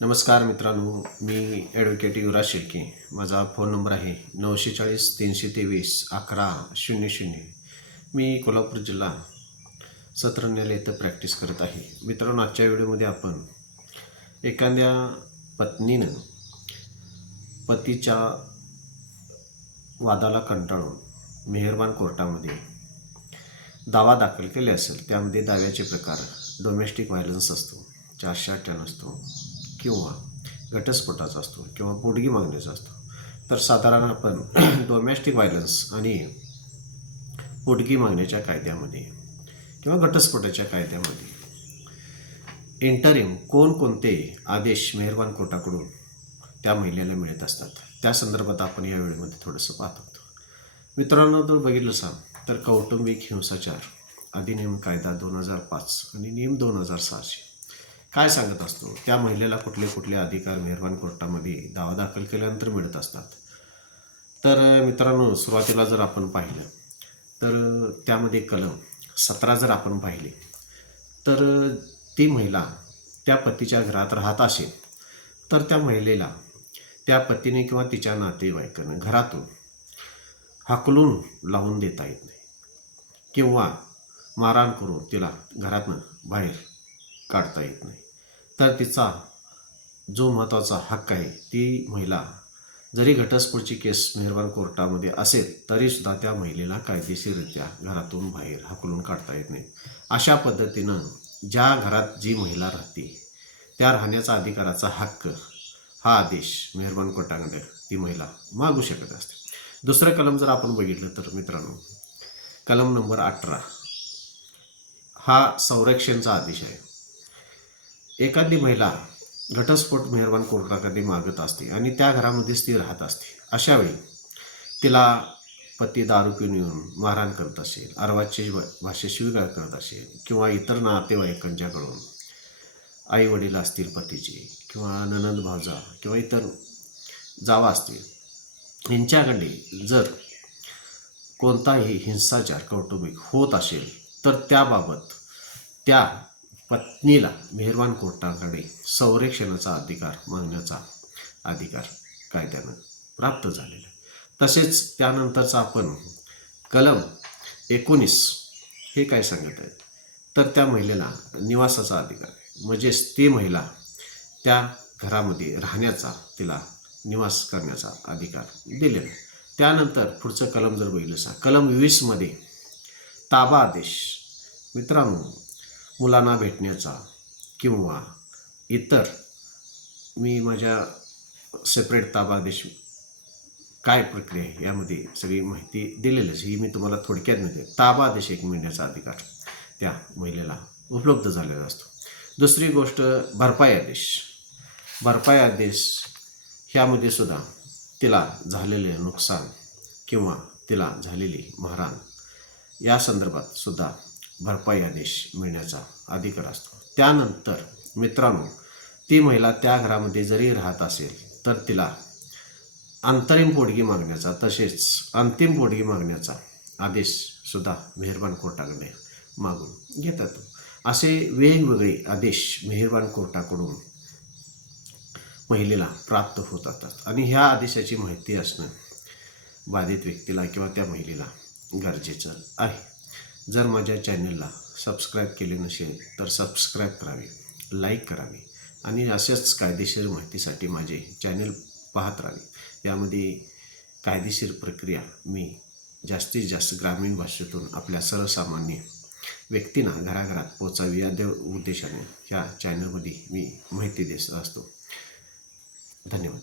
नमस्कार मित्रांनो मी ॲडव्होकेट युवराज शेळके माझा फोन नंबर आहे नऊशे चाळीस तीनशे तेवीस अकरा शून्य शून्य. मी कोल्हापूर जिल्हा सत्र न्यायालय इथं प्रॅक्टिस करत आहे. मित्रांनो आजच्या व्हिडिओमध्ये आपण एखाद्या पत्नीनं पतीच्या वादाला कंटाळून मेहरबान कोर्टामध्ये दावा दाखल केले असेल त्यामध्ये दाव्याचे प्रकार डोमेस्टिक व्हायलन्स असतो चारशे अठ्ठ्याण्णव असतो किंवा घटस्फोटाचा असतो किंवा पोटगी मागण्याचा असतो. तर साधारण आपण डोमेस्टिक व्हायलन्स आणि पोटगी मागण्याच्या कायद्यामध्ये किंवा घटस्फोटाच्या कायद्यामध्ये इंटरिम कोणकोणते आदेश मेहरबान कोर्टाकडून त्या महिलेला मिळत असतात? त्या संदर्भात आपण या वेळेमध्ये थोडंसं पाहत. होतो मित्रांनो जर बघितलं असाल तर कौटुंबिक हिंसाचार अधिनियम कायदा दोन हजार पाच आणि नियम दोन हजार सहाशे काय सांगत असतो? त्या महिलेला कुठले कुठले अधिकार मेहरबान कोर्टामध्ये दावा दाखल केल्यानंतर मिळत असतात. तर मित्रांनो सुरुवातीला जर आपण पाहिलं तर त्यामध्ये कलम सतरा जर आपण पाहिले तर ती महिला त्या पतीच्या घरात राहत असेल तर त्या महिलेला त्या पतीने किंवा तिच्या नातेवाईकानं घरातून हाकलून लावून देता येत नाही. किंवा मारहाण करून तिला घरातनं बाहेर काढता येत नाही. तर तिचा जो महत्त्वाचा हक्क आहे ती महिला जरी घटस्फोटची केस मेहरबान कोर्टामध्ये असेल तरीसुद्धा त्या महिलेला कायदेशीररित्या घरातून बाहेर हकलून काढता येत नाही. अशा पद्धतीनं ज्या घरात जी महिला राहते त्या राहण्याचा अधिकाराचा हक्क हा आदेश मेहरबान कोर्टाकडे ती महिला मागू शकत असते. दुसरं कलम जर आपण बघितलं तर मित्रांनो कलम नंबर अठरा हा संरक्षणचा आदेश आहे. एखादी महिला घटस्फोट मेहरबान कोर्टाकडे मागत असते आणि त्या घरामध्येच ती राहत असते. अशावेळी तिला पती दारू पिऊन येऊन मारहाण करत असेल अर्वाची भाषा स्वीकार करत असेल किंवा इतर नातेवाईकांच्याकडून आई वडील असतील पतीचे किंवा ननंद भावजा किंवा इतर जावा असतील यांच्याकडे जर कोणताही हिंसाचार कौटुंबिक होत असेल तर त्याबाबत त्या पत्नीला मेहरवान कोर्टाकडे संरक्षणाचा अधिकार मागण्याचा अधिकार कायद्यानं प्राप्त झालेला आहे. तसेच त्यानंतरचा आपण कलम एकोणीस हे काय सांगत आहेत? तर त्या महिलेला निवासाचा अधिकार आहे. म्हणजेच ती महिला त्या घरामध्ये राहण्याचा तिला निवास करण्याचा अधिकार दिलेला आहे. त्यानंतर पुढचं कलम जर बघितलं सा कलम वीसमध्ये ताबा आदेश. मित्रांनो मुलांना भेटण्याचा किंवा इतर मी माझ्या सेपरेट ताबादेश काय प्रक्रिया आहे यामध्ये सगळी माहिती दिलेलीच. ही मी तुम्हाला थोडक्यात मिळते ताबा एक मिळण्याचा अधिकार त्या महिलेला उपलब्ध झालेला असतो. दुसरी गोष्ट भरपाई आदेश. भरपाई आदेश ह्यामध्ये सुद्धा तिला झालेले नुकसान किंवा तिला झालेली मारहाण या संदर्भात सुद्धा भरपाई आदेश मिळण्याचा अधिकार असतो. त्यानंतर मित्रांनो ती महिला त्या घरामध्ये जरी राहत असेल तर तिला अंतरिम पोटगी मागण्याचा तसेच अंतिम पोटगी मागण्याचा आदेशसुद्धा मेहरबान कोर्टाकडे मागून घेतात. असे वेगवेगळे आदेश मेहरबान कोर्टाकडून महिलेला प्राप्त होत असतात आणि ह्या आदेशाची माहिती असणं बाधित व्यक्तीला किंवा त्या महिलेला गरजेचं आहे. जर माझ्या चॅनलला सबस्क्राईब केले नसेल तर सबस्क्राईब करावे लाईक करावे आणि अशाच कायदेशीर माहितीसाठी माझे चॅनल पाहत राहावे. यामध्ये कायदेशीर प्रक्रिया मी जास्तीत जास्त ग्रामीण भाषेतून आपल्या सर्वसामान्य व्यक्तींना घराघरात पोचावी या देव उद्देशाने ह्या चॅनलमध्ये मी माहिती देत असतो. धन्यवाद.